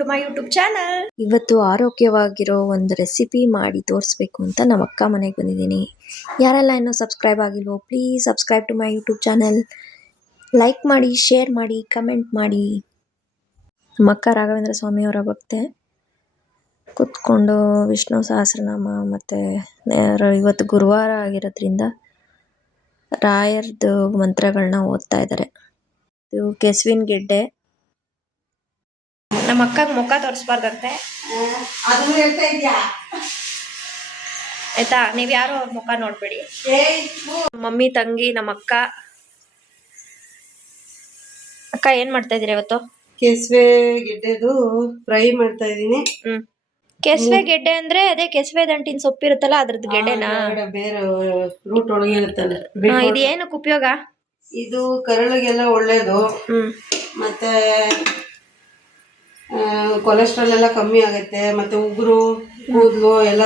To my YouTube channel. ಇವತ್ತು ಆರೋಗ್ಯವಾಗಿರೋ ಒಂದು recipe ಮಾಡಿ ತೋರಿಸ್ಬೇಕು ಅಂತ ನಮ್ಮ ಅಕ್ಕ ಮನೆಗೆ ಬಂದಿದ್ದೀನಿ. ಯಾರೆಲ್ಲ ಇನ್ನೂ ಸಬ್ಸ್ಕ್ರೈಬ್ ಆಗಿಲ್ವೋ please subscribe to my YouTube channel. Like ಮಾಡಿ, ಶೇರ್ ಮಾಡಿ, ಕಮೆಂಟ್ ಮಾಡಿ. ನಮ್ಮ ಅಕ್ಕ ರಾಘವೇಂದ್ರ ಸ್ವಾಮಿಯವರ ಭಕ್ತೆ. ಕುತ್ಕೊಂಡು ವಿಷ್ಣು ಸಹಸ್ರನಾಮ ಮತ್ತು ಇವತ್ತು ಗುರುವಾರ ಆಗಿರೋದ್ರಿಂದ ರಾಯರ್ದು ಮಂತ್ರಗಳನ್ನ ಓದ್ತಾ ಇದ್ದಾರೆ. ಇದು ಕೆಸುವಿನ ಗೆಡ್ಡೆ. ನಮ್ಮ ಅಕ್ಕಗೆ ಮುಖ ತೋರಿಸ್ಬಾರ್ದಂತೆ ಆಯ್ತಾ, ನೀವ್ ಯಾರು ಅವ್ರ ಮುಖ ನೋಡ್ಬೇಡಿ. ಮಮ್ಮಿ, ತಂಗಿ, ನಮ್ಮ ಅಕ್ಕ. ಅಕ್ಕ ಏನ್ ಮಾಡ್ತಾ ಇದೀರ ಇವತ್ತು? ಕೆಸುವೆ ಗೆಡ್ಡೆದು ಫ್ರೈ ಮಾಡ್ತಾ ಇದೀನಿ. ಕೆಸುವೆ ಗೆಡ್ಡೆ ಅಂದ್ರೆ ಅದೇ ಕೆಸುವೆ ದಂಟಿನ ಸೊಪ್ಪಿರುತ್ತಲ್ಲ ಅದ್ರದ್ದು ಗೆಡ್ಡೆನಾ? ಬೇರೆ ರೂಟ್ ಒಳಗೆ ಇರುತ್ತಲ್ಲ. ಇದು ಏನಕ್ಕೆ ಉಪಯೋಗ? ಇದು ಕರಳಿಗೆಲ್ಲ ಒಳ್ಳೇದು. ಮತ್ತೆ ಕೊಲೆಸ್ಟ್ರಾಲ್ ಎಲ್ಲ ಕಮ್ಮಿ ಆಗುತ್ತೆ. ಮತ್ತೆ ಉಗುರು, ಕೂದಲು ಎಲ್ಲ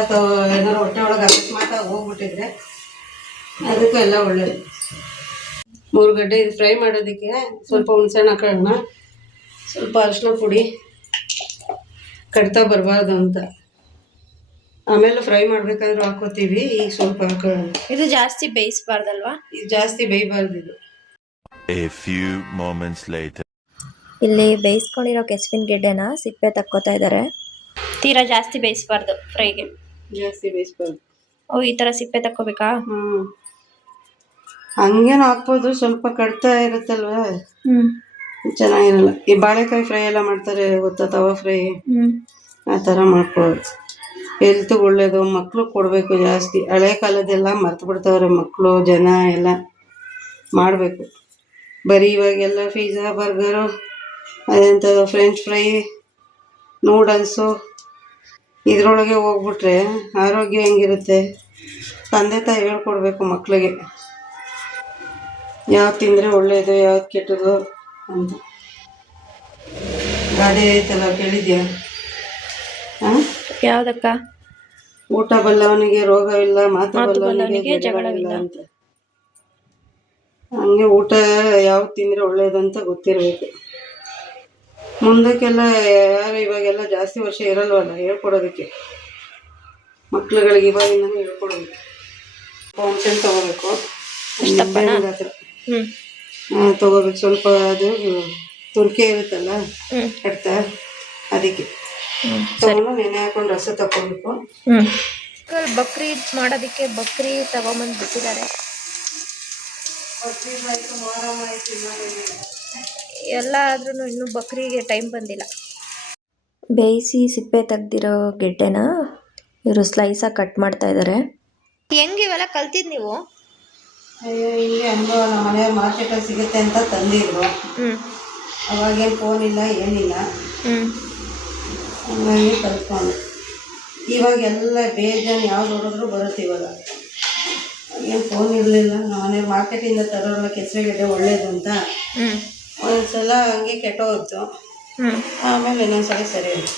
ಏನಾದ್ರು ಹೊಟ್ಟೆ ಒಳಗೆ ಅಕಸ್ಮಾತ್ ಹೋಗ್ಬಿಟ್ಟಿದ್ರೆ ಅದಕ್ಕೂ ಎಲ್ಲ ಒಳ್ಳೇದು. 3 ಗಡ್ಡೆ ಇದು ಫ್ರೈ ಮಾಡೋದಕ್ಕೆ ಸ್ವಲ್ಪ ಹುಣಸೆಹಣ್ಣು ಹಾಕೋಣ, ಸ್ವಲ್ಪ ಅರಿಶಿನ ಪುಡಿ, ಕಡ್ತಾ ಬರಬಾರ್ದು ಅಂತ. ಆಮೇಲೆ ಫ್ರೈ ಮಾಡ್ಬೇಕಾದ್ರೂ ಹಾಕೋತೀವಿ. ಈಗ ಸ್ವಲ್ಪ ಹಾಕೋಣ. ಇದು ಜಾಸ್ತಿ ಬೇಯಿಸಬಾರ್ದಲ್ವಾ? ಇದು ಜಾಸ್ತಿ ಬೇಯಬಾರ್ದು. ಇದು A few moments later. ಇಲ್ಲಿ ಬೇಯಿಸ್ಕೊಂಡಿರೋ ಕೆಸುವಿನ ಗೆಡ್ಡೆನ ಸಿಪ್ಪೆ ತಕ್ಕೋತಾ ಇದ್ದಾರೆ. ತೀರಾ ಜಾಸ್ತಿ ಬೇಯಿಸಬಾರ್ದು ಫ್ರೈಗೆ. ಜಾಸ್ತಿ ಬೇಯಿಸಬಾರ್ದು. ಓ, ಈ ತರ ಸಿಪ್ಪೆ ತಕ್ಕೋಬೇಕಾ? ಹಂಗೇನು ಹಾಕ್ಬೋದು. ಸ್ವಲ್ಪ ಕಡ್ತಾ ಇರುತ್ತಲ್ವಾ, ಚೆನ್ನಾಗಿರಲ್ಲ. ಈ ಬಾಳೆಕಾಯಿ ಫ್ರೈ ಎಲ್ಲ ಮಾಡ್ತಾರೆ ಗೊತ್ತಾ, ತವಾ ಫ್ರೈ, ಆ ಥರ ಮಾಡ್ಕೊಳ್ಳೋದು. ಹೆಲ್ತ್ ಒಳ್ಳೇದು. ಮಕ್ಳು ಕೊಡಬೇಕು ಜಾಸ್ತಿ. ಹಳೆ ಕಾಲದೆಲ್ಲ ಮರ್ತು ಬಿಡ್ತಾವ್ರೆ ಮಕ್ಕಳು, ಜನ ಎಲ್ಲ ಮಾಡಬೇಕು. ಬರೀ ಇವಾಗೆಲ್ಲ ಪಿಜ್ಜಾ, ಬರ್ಗರು, ಅದಂತ ಫ್ರೆಂಚ್ ಫ್ರೈ, ನೂಡಲ್ಸು ಇದ್ರೊಳಗೆ ಹೋಗ್ಬಿಟ್ರೆ ಆರೋಗ್ಯ ಹೆಂಗಿರುತ್ತೆ? ತಂದೆ ತಾಯಿ ಹೇಳ್ಕೊಡ್ಬೇಕು ಮಕ್ಕಳಿಗೆ, ಯಾವ್ದು ತಿಂದರೆ ಒಳ್ಳೆಯದು, ಯಾವ್ದು ಕೆಟ್ಟದು ಅಂತ. ಗಾದೆ ಐತಲ್ಲ, ಕೇಳಿದ್ಯಾ? ಯಾವ್ದಕ್ಕ? ಊಟ ಬಲ್ಲವನಿಗೆ ರೋಗವಿಲ್ಲ, ಮಾತು ಬಲ್ಲವನಿಗೆ ಜಗಳವಿಲ್ಲ ಅಂತ. ಹಂಗೆ ಊಟ ಯಾವ್ದು ತಿಂದರೆ ಒಳ್ಳೇದು ಅಂತ ಗೊತ್ತಿರಬೇಕು. ಮುಂದಕ್ಕೆಲ್ಲ ಯಾರು ಇವಾಗೆಲ್ಲ ಜಾಸ್ತಿ ವರ್ಷ ಇರಲ್ವಲ್ಲ ಹೇಳ್ಕೊಡೋದಕ್ಕೆ. ಮಕ್ಳುಗಳಿಗೆ ಇವಾಗಿಂದನೇ ಹೇಳ್ಕೊಡ್ಬೇಕು. ಹುಣಸೆಹಣ್ಣು ತೊಗೋಬೇಕು, ನಿಂಬೆಹಣ್ಣು ಹತ್ರ ತೊಗೋಬೇಕು. ಸ್ವಲ್ಪ ಅದು ತುರ್ಕೆ ಇರುತ್ತಲ್ಲ ಕಡ್ತಾ, ಅದಕ್ಕೆ ತೊಗೊಂಡು ನೆನೆ ಹಾಕೊಂಡು ರಸ ತಗೋಬೇಕು. ಬಕ್ರಿ ಮಾಡೋದಕ್ಕೆ ಬಕ್ರಿ ತಗೊಂಬಂದು ಬಿಟ್ಟಿದ್ದಾರೆ. ಎಲ್ಲ ಆದ್ರೂ ಇನ್ನೂ ಬಕ್ರಿಗೆ ಟೈಮ್ ಬಂದಿಲ್ಲ. ಬೇಯಿಸಿ ಸಿಪ್ಪೆ ತೆಗ್ದಿರೋ ಗೆಡ್ಡೆನ ಇವರು ಸ್ಲೈಸಾಗಿ ಕಟ್ ಮಾಡ್ತಾ ಇದ್ದಾರೆ. ಹೆಂಗೆ ಇವೆಲ್ಲ ಕಲ್ತಿದ್ ನೀವು? ಹಿಂಗೆ ಹಂಗೋ ನಮ್ಮ ಮನೆಯವ್ರು ಮಾರ್ಕೆಟಲ್ಲಿ ಸಿಗುತ್ತೆ ಅಂತ ತಂದಿದ್ರು. ಅವಾಗೇನು ಫೋನ್ ಇಲ್ಲ, ಏನಿಲ್ಲ, ಹಂಗಾಗಿ ಕಲ್ತ್ಕೊಂಡು. ಇವಾಗೆಲ್ಲ ಬೇಜಾನ್ ಯಾವ್ದು ನೋಡಿದ್ರು ಬರುತ್ತೆ. ಇವಾಗ ಏನು ಫೋನ್ ಇರಲಿಲ್ಲ. ನಮ್ಮ ಮನೆಯವ್ರು ಮಾರ್ಕೆಟಿಂದ ತರೋಲ್ಲ ಕೆಸುವೆ ಗೆಡ್ಡೆ ಒಳ್ಳೇದು ಅಂತ. ಒಂದ್ಸಲ ಹಂಗೆ ಕೆಟ್ಟೋಯ್ತು, ಆಮೇಲೆ ಇನ್ನೊಂದ್ಸಲ ಸರಿ ಆಯ್ತು.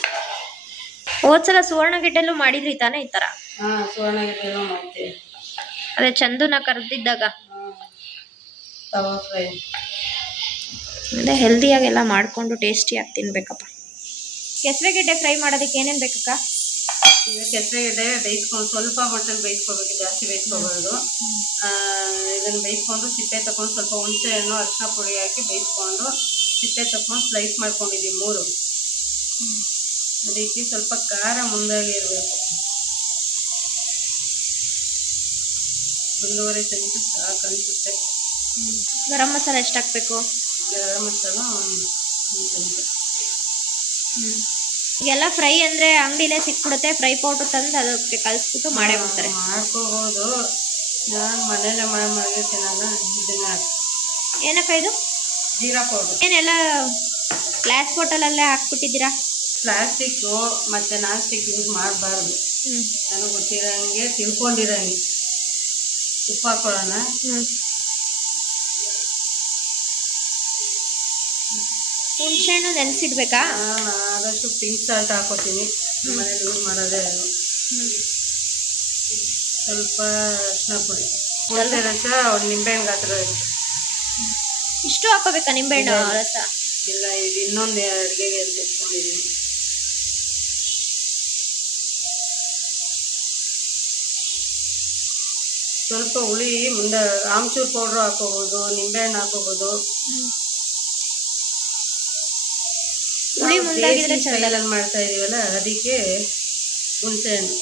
ಹೋದ್ಸಲ ಸುವರ್ಣ ಗೆಡ್ಡೆಲ್ಲೂ ಮಾಡಿದ್ರಿ ತಾನೇ ಈ ತರ? ಸುವರ್ಣ ಗೆಡ್ಡೆಲ್ಲೂ ಮಾಡ್ತೀವಿ. ಅದೇ ಚಂದುನ ಕರೆದಿದ್ದಾಗ ತವಾ ಫ್ರೈ. ಅದೇ ಹೆಲ್ದಿಯಾಗೆಲ್ಲ ಮಾಡಿಕೊಂಡು ಟೇಸ್ಟಿಯಾಗಿ ತಿನ್ಬೇಕಪ್ಪ. ಕೆಸುವೆ ಗೆಡ್ಡೆ ಫ್ರೈ ಮಾಡೋದಕ್ಕೆ ಏನೇನು ಬೇಕಕ್ಕ? ಈಗ ಕೆಸುವೆ ಗೆಡ್ಡೆ ಬೇಯಿಸ್ಕೊಂಡು ಸ್ವಲ್ಪ ಮಟ್ಟಲ್ಲಿ ಬೇಯಿಸ್ಕೋಬೇಕು, ಜಾಸ್ತಿ ಬೇಯಿಸ್ಕೋಬಾರ್ದು. ಇದನ್ನು ಬೇಯಿಸ್ಕೊಂಡು ಸಿಪ್ಪೆ ತಗೊಂಡು ಸ್ವಲ್ಪ ಹುಣಸೆ ಹಣ್ಣು, ಅರಿಶಿನ ಪುಡಿ ಹಾಕಿ ಬೇಯಿಸ್ಕೊಂಡು ಸಿಪ್ಪೆ ತಗೊಂಡು ಸ್ಲೈಸ್ ಮಾಡ್ಕೊಂಡಿದ್ದೀವಿ 3. ಅದಕ್ಕೆ ಸ್ವಲ್ಪ ಖಾರ ಮುಂದಾಗಿ ಇರಬೇಕು. 1.5 ಚಮಚ ಸಾಕು ಅನಿಸುತ್ತೆ. ಗರಂ ಮಸಾಲ ಎಷ್ಟು ಹಾಕಬೇಕು? ಗರಂ ಮಸಾಲ 1 ಚಮಚ. ಈಗೆಲ್ಲ ಫ್ರೈ ಅಂದರೆ ಅಂಗಡಿಲೇ ಸಿಕ್ಬಿಡುತ್ತೆ. ಫ್ರೈ ಪೌಡ್ರ್ ತಂದು ಅದಕ್ಕೆ ಕಲಿಸ್ಬಿಟ್ಟು ಮಾಡೇ ಬಿಡ್ತಾರೆ. ಮಾಡ್ಕೋಬೋದು. ನಾನು ಮನೇಲೆ ಮಾಡಿರ್ತೀನಲ್ಲ, ಇದನ್ನ ಹಾಕಿ. ಏನಕ್ಕ ಇದು? ಜೀರಾ ಪೌಡ್ರ್. ಏನೆಲ್ಲ ಗ್ಲಾಸ್ ಬಾಟಲಲ್ಲೇ ಹಾಕ್ಬಿಟ್ಟಿದ್ದೀರಾ? ಪ್ಲಾಸ್ಟಿಕ್ಕು ಮತ್ತು ನಾನ್ ಸ್ಟಿಕ್ ಯೂಸ್ ಮಾಡಬಾರ್ದು. ನನಗೆ ಗೊತ್ತಿರೋಂಗೆ ತಿಳ್ಕೊಂಡಿರೋಂಗೆ. ಉಪ್ಪು ಹಾಕೊಳ್ಳೋಣ. ಹುಣಸೆಹಣ್ಣು ನೆನೆಸಿಡ್ಬೇಕಾ? ಆದಷ್ಟು ಪಿಂಕ್ ಸಾಲ್ಟ್ ಹಾಕೋತೀನಿ. ಮನೇಲಿ ಯೂಸ್ ಮಾಡೋದೇ ಅದು. ಸ್ವಲ್ಪ ಅರಿಶಿನ ಪುಡಿ, ಹುಣಸೆ ರಸ, ಒಂದು ನಿಂಬೆಹಣ್ಣು ಗಾತ್ರ ಇರುತ್ತೆ. ಇಷ್ಟು ಹಾಕೋಬೇಕಾ ನಿಂಬೆಹಣ್ಣು ರಸ? ಇಲ್ಲ, ಇದು ಇನ್ನೊಂದು ಅಡುಗೆಗೆ ಅಂತ ಇಟ್ಕೊಂಡಿದ್ದೀನಿ. ಸ್ವಲ್ಪ ಹುಳಿ ಮುಂದೆ ಆಮ್ಚೂರ್ ಪೌಡ್ರು ಹಾಕೋಬೋದು, ನಿಂಬೆಹಣ್ಣು ಹಾಕೋಬೋದು. ಹುಳಿ ಮುಂದಾಗಿದ್ರೆ ಸ್ಟೈಲಲ್ಲಿ ಮಾಡ್ತಾ ಇದೀವಲ್ಲ ಅದಕ್ಕೆ ಹುಣಸೆಹಣ್ಣು.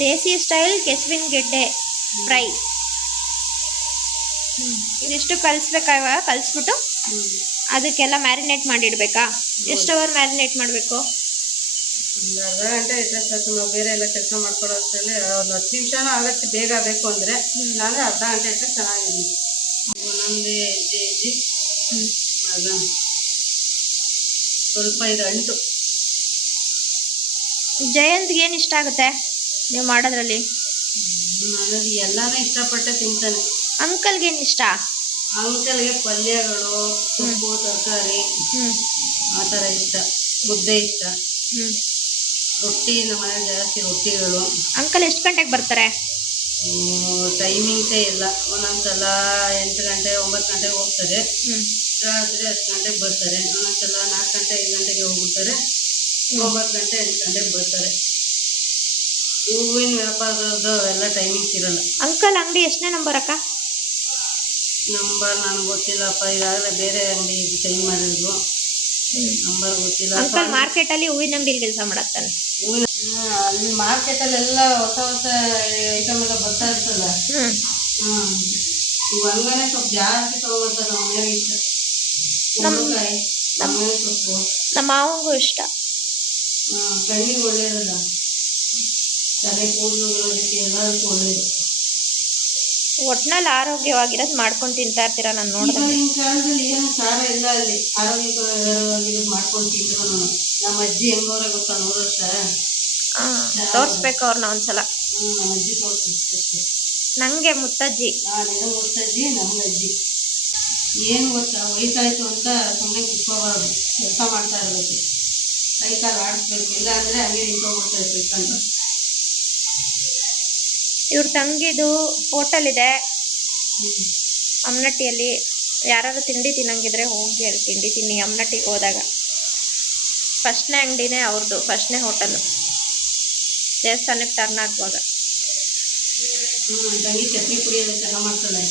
ದೇಸಿ ಸ್ಟೈಲ್ ಕೆಸುವಿನ ಗೆಡ್ಡೆ ಫ್ರೈ. ಇದಿಷ್ಟು ಕಲಿಸ್ಬೇಕಾಗ ಕಲಿಸ್ಬಿಟ್ಟು ಅದಕ್ಕೆಲ್ಲ ಮ್ಯಾರಿನೇಟ್ ಮಾಡಿಡ್ಬೇಕಾ? ಎಷ್ಟು ಅವರ್ ಮ್ಯಾರಿನೇಟ್ ಮಾಡಬೇಕು? ಒಂದು ಅರ್ಧ ಗಂಟೆ ಇಟ್ಟರೆ ಸಾಕು. ನಾವು ಬೇರೆ ಎಲ್ಲ ಕೆಲಸ ಮಾಡ್ಕೊಳ್ಳೋ ಅಷ್ಟರಲ್ಲಿ ಒಂದು 10 ನಿಮಿಷನೂ ಆಗುತ್ತೆ ಬೇಗ ಬೇಕು ಅಂದರೆ. ಇಲ್ಲಾಂದರೆ ಅರ್ಧ ಗಂಟೆ ಇಟ್ಟರೆ ಚೆನ್ನಾಗಿದೆ. ಒಂದೊಂದೇ ಹೆಜ್ಜೆ ಮಗ ಸ್ವಲ್ಪ ಇದು ಅಂಟು. ಜಯಂತ್ಗೆ ಏನು ಇಷ್ಟ ಆಗುತ್ತೆ ನೀವು ಮಾಡೋದ್ರಲ್ಲಿ? ನನಗೆ ಎಲ್ಲಾನು ಇಷ್ಟಪಟ್ಟೆ ತಿಂತಾನೆ. ಅಂಕಲ್ಗೆ ಏನು ಇಷ್ಟ? ಅಂಕಲ್ಗೆ ಪಲ್ಯಗಳು, ಸೊಪ್ಪು, ತರಕಾರಿ ಆ ಥರ ಇಷ್ಟ. ಮುದ್ದೆ ಇಷ್ಟ. ರೊಟ್ಟಿ ನಮ್ಮ ಮನೇಲಿ ಜಾಸ್ತಿ ರೊಟ್ಟಿಗಳು. ಅಂಕಲ್ ಎಷ್ಟು ಗಂಟೆಗೆ ಬರ್ತಾರೆ? ಟೈಮಿಂಗ್ಸೇ ಇಲ್ಲ. ಒಂದೊಂದ್ಸಲ 8 ಗಂಟೆ 9 ಗಂಟೆಗೆ ಹೋಗ್ತಾರೆ. ರಾತ್ರಿ 10 ಗಂಟೆಗೆ ಬರ್ತಾರೆ. ಒಂದೊಂದ್ಸಲ 4 ಗಂಟೆ 5 ಗಂಟೆಗೆ ಹೋಗ್ಬಿಡ್ತಾರೆ. 9 ಗಂಟೆ 8 ಗಂಟೆಗೆ ಬರ್ತಾರೆ. ಹೂವಿನ ವ್ಯಾಪಾರದ್ದು ಎಲ್ಲ ಟೈಮಿಂಗ್ಸ್ ಇರಲ್ಲ. ಅಂಕಲ್ ಅಂಗಡಿ ಎಷ್ಟನೇ ನಂಬರ್ ಅಕ್ಕ? ನಂಬರ್ ನನಗೆ ಗೊತ್ತಿಲ್ಲಪ್ಪ. ಈಗಾಗಲೇ ಬೇರೆ ಅಂಗಡಿ ಚೇಂಜ್ ಮಾಡಿದ್ರು. ನಂಬರ್ ಗೊತ್ತಿಲ್ಲ. ಅಂಕಲ್ ಮಾರ್ಕೆಟಲ್ಲಿ ಹೂವಿನ ಅಂಗಡಿಲಿ ಕೆಲಸ ಮಾಡತ್ತಾನೆ. ಅಲ್ಲಿ ಮಾರ್ಕೆಟಲ್ಲೆಲ್ಲ ಹೊಸ ಹೊಸ ಐಟಮ್ ಎಲ್ಲ ಬರ್ತಾ ಇರ್ತಲ್ಲ. ಇವಾಗಲೇ ಸ್ವಲ್ಪ ಜಾಸ್ತಿ ತಗೋಬರ್ತಾರೆ. ನಮ್ಮ ಮನೆಗೆ ಇಷ್ಟ ಕುಂಬಳಕಾಯಿ, ನಮ್ಮನೆ ಸೊಪ್ಪು. ನಮ್ಮ ಮಾವಂಗೂ ಇಷ್ಟ. ಕಣ್ಣಿಗೆ ಒಳ್ಳೆಯದಲ್ಲ, ತಲೆ ಕೂದಲು ಅದಕ್ಕೆ ಎಲ್ಲದಕ್ಕೂ ಒಳ್ಳೆಯದು. ಒಟ್ನಲ್ಲಿ ಆರೋಗ್ಯವಾಗಿರೋದು ಮಾಡ್ಕೊಂಡು ತಿಂತಾ ಇರ್ತೀರಾ ನಾನು ನೋಡಿದ್ರೆ. ಇವಾಗಿನ ಕಾಲದಲ್ಲಿ ಏನು ಸಾರ ಇಲ್ಲ ಅಲ್ಲಿ. ಆರೋಗ್ಯವಾಗಿರೋದು ಮಾಡ್ಕೊಂಡು ತಿಂದ್ರು. ನಮ್ಮ ಅಜ್ಜಿ ಹೆಂಗವ್ರೆ ಗೊತ್ತಾ, 100 ವರ್ಷ. ತೋರಿಸ್ಬೇಕು ಅವ್ರನ್ನ ಒಂದ್ಸಲ. ನಮ್ಮ ಅಜ್ಜಿ ತೋರಿಸ್ಬೇಕು. ನಂಗೆ ಮುತ್ತಜ್ಜಿ. ನಿನಗೆ ಮುತ್ತಜ್ಜಿ, ನಮ್ಗೆ ಅಜ್ಜಿ. ಏನು ಗೊತ್ತಾ, ವಯಸ್ಸಾಯ್ತು ಅಂತ ಸುಮ್ಮನೆ ಕುತ್ಕೋಬಾರ್ದು, ಕೆಲಸ ಮಾಡ್ತಾ ಇರಬೇಕು. ಕೈ ಕಾಲು ಆಡಿಸ್ಬೇಕು. ಇಲ್ಲ ಅಂದರೆ ಹಂಗೆ ನಿಂತ್ಕೊಂಡ್ಬಿಡ್ತಾ ಇರ್ಬೇಕಂತ. ಇವ್ರ ತಂಗಿದು ಹೋಟೆಲ್ ಇದೆ ಅಮ್ನಟ್ಟಿಯಲ್ಲಿ. ಯಾರು ತಿಂಡಿ ತಿನ್ನಂಗಿದ್ರೆ ಹೋಗಿ ಅಲ್ಲಿ ತಿಂಡಿ ತಿನ್ನಿ. ಅಮ್ನಟ್ಟಿಗೆ ಹೋದಾಗ ಫಸ್ಟ್ನೇ ಅಂಗಡಿನೇ ಅವ್ರದ್ದು, ಫಸ್ಟ್ನೇ ಹೋಟೆಲು. ದೇವಸ್ಥಾನಕ್ಕೆ ಟರ್ನ್ ಆಗುವಾಗ. ತಂಗಿ ಚಟ್ನಿ ಪುಡಿ ಎಲ್ಲ ಚೆನ್ನಾಗಿ ಮಾಡ್ತಾಳೆ.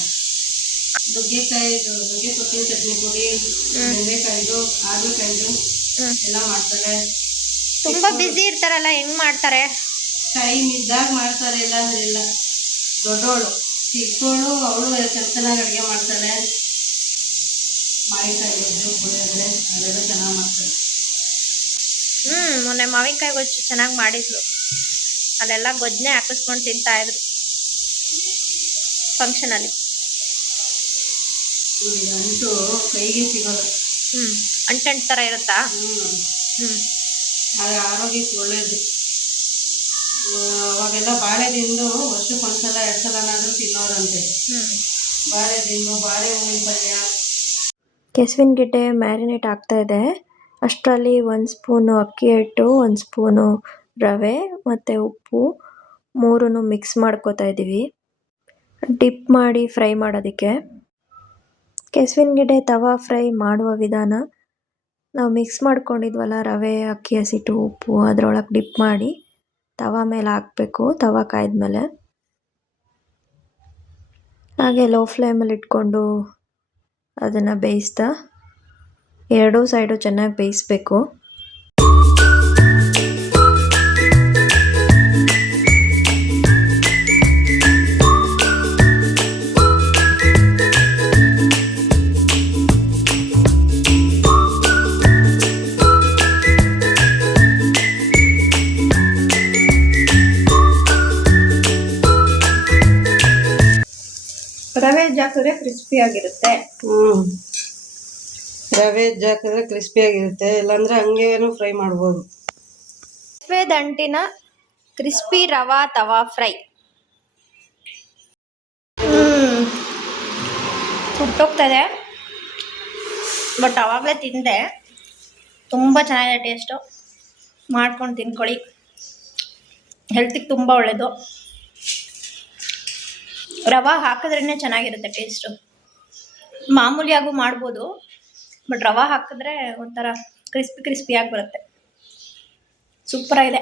ನುಗ್ಗೆಕಾಯಿದು, ನುಗ್ಗೆ ಸೊಪ್ಪಿನ ಚಟ್ನಿ ಪುಡಿ, ಬೆಂಡೆಕಾಯ್ದು, ಹಾಗಲಕಾಯ್ದು ಎಲ್ಲ ಮಾಡ್ತಾಳೆ. ತುಂಬಾ ಬ್ಯುಸಿ ಇರ್ತಾರಲ್ಲ, ಹೆಂಗ್ ಮಾಡ್ತಾರೆ? ಟೈಮ್ ಇದ್ದಾಗ ಮಾಡ್ತಾರೆ, ಇಲ್ಲ ಅಂದ್ರೆ ಇಲ್ಲ. ದೊಡ್ಡವಳು, ಚಿಕ್ಕವಳು ಅವಳು ಚೆನ್ನಾಗಿ ಅಡುಗೆ ಮಾಡ್ತಾಳೆ. ಮಾವಿನಕಾಯಿ ಗೊಜ್ಜು, ಪುಳಿಯೋಗರೆ ಅದೆಲ್ಲ ಚೆನ್ನಾಗಿ ಮಾಡ್ತಾಳೆ. ಮೊನ್ನೆ ಮಾವಿನಕಾಯಿ ಗೊಜ್ಜು ಚೆನ್ನಾಗಿ ಮಾಡಿದ್ಲು. ಅಲ್ಲೆಲ್ಲ ಗೊಜ್ಜನೆ ಹಾಕಿಸ್ಕೊಂಡು ತಿಂತಾ ಇದ್ರು ಫಂಕ್ಷನಲ್ಲಿ. ಅಂಟು ಕೈಗೆ ಸಿಗೋಲ್ಲ. ಅಂಟಂಟ್ ಥರ ಇರುತ್ತಾ? ಅದು ಆರೋಗ್ಯಕ್ಕೆ ಒಳ್ಳೆಯದು. ಅವಾಗೆಲ್ಲ ಬಾಳೆ ದಿಂಡು ವರ್ಷಕ್ಕೊಂದ್ಸಲ 2 ಸಲನಾದರೂ ತಿನ್ನೋರಂತೆ. ಬಾಳೆ ದಿಂಡು, ಬಾಳೆ ಹೂವಿನ ಪಲ್ಯ. ಕೆಸುವಿನ ಗೆಡ್ಡೆ ಮ್ಯಾರಿನೇಟ್ ಆಗ್ತಾ ಇದೆ. ಅಷ್ಟರಲ್ಲಿ 1 ಸ್ಪೂನು ಅಕ್ಕಿ ಹಿಟ್ಟು, 1 ಸ್ಪೂನು ರವೆ ಮತ್ತು ಉಪ್ಪು 3 ಮಿಕ್ಸ್ ಮಾಡ್ಕೋತಾ ಇದ್ದೀವಿ ಡಿಪ್ ಮಾಡಿ ಫ್ರೈ ಮಾಡೋದಕ್ಕೆ. ಕೆಸುವಿನ ಗೆಡ್ಡೆ ತವಾ ಫ್ರೈ ಮಾಡುವ ವಿಧಾನ: ನಾವು ಮಿಕ್ಸ್ ಮಾಡ್ಕೊಂಡಿದ್ವಲ್ಲ ರವೆ, ಅಕ್ಕಿ ಹಸಿಟ್ಟು, ಉಪ್ಪು, ಅದರೊಳಗೆ ಡಿಪ್ ಮಾಡಿ ತವಾ ಮೇಲೆ ಹಾಕಬೇಕು. ತವಾ ಕಾಯ್ದ್ಮೇಲೆ ಹಾಗೆ ಲೋ ಫ್ಲೇಮಲ್ಲಿ ಇಟ್ಕೊಂಡು ಅದನ್ನು ಬೇಯಿಸ್ತಾ ಎರಡೂ ಸೈಡು ಚೆನ್ನಾಗಿ ಬೇಯಿಸ್ಬೇಕು. ರವೆ ಹಾಕಿದ್ರೆ ಕ್ರಿಸ್ಪಿ ಆಗಿರುತ್ತೆ. ರವೆ ಹಾಕಿದ್ರೆ ಕ್ರಿಸ್ಪಿ ಆಗಿರುತ್ತೆ. ಇಲ್ಲಾಂದ್ರೆ ಹಂಗೇನು ಫ್ರೈ ಮಾಡ್ಬೋದು. ರವೆ ದಂಟಿನ ಕ್ರಿಸ್ಪಿ ರವಾ ತವಾ ಫ್ರೈ. ಸುಟ್ಟೋಗ್ತದೆ, ಬಟ್ ಅವಾಗಲೇ ತಿಂದೆ. ತುಂಬ ಚೆನ್ನಾಗಿದೆ ಟೇಸ್ಟು. ಮಾಡ್ಕೊಂಡು ತಿನ್ಕೊಳ್ಳಿ, ಹೆಲ್ತಿಗೆ ತುಂಬ ಒಳ್ಳೆಯದು. ರವೆ ಹಾಕಿದ್ರೇ ಚೆನ್ನಾಗಿರುತ್ತೆ ಟೇಸ್ಟು. ಮಾಮೂಲಿಯಾಗೂ ಮಾಡ್ಬೋದು, ಬಟ್ ರವೆ ಹಾಕಿದ್ರೆ ಒಂಥರ ಕ್ರಿಸ್ಪಿಯಾಗಿ ಬರುತ್ತೆ. ಸೂಪರಾಗಿದೆ.